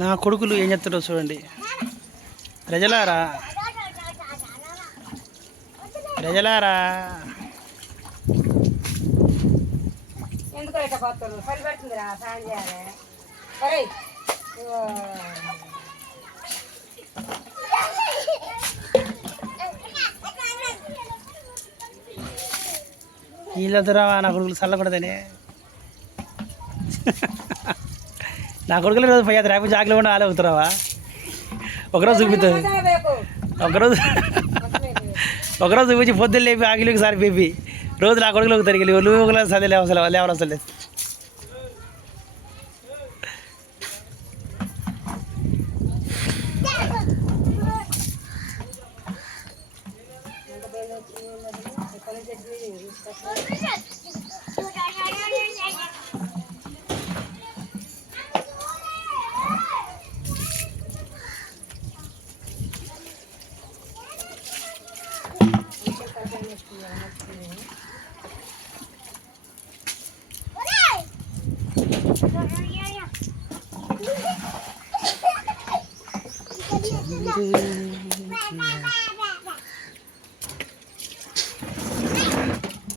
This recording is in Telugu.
నా కొడుకులు ఏం చెప్తారో చూడండి. ప్రజలారా ప్రజలారా ఎందుకు ఇట్లా పోతారు? పని పెడుతుందిరా, సాయం చేయాలి. వీళ్ళొద్దురా నా కొడుకులు చల్లకూడదని. నా కొడుకులు రోజు పోయేది రేపు జాగ్రత్త కూడా ఆలే అవుతారావా? ఒకరోజు చూపిస్తుంది, ఒకరోజు చూపించి పొద్దున్న లేపి ఆగిలికి సారి పేపి రోజు నా కొడుకులకు తరిగి నువ్వు ఒకలా చదివి లేవరు అసలు లేదు.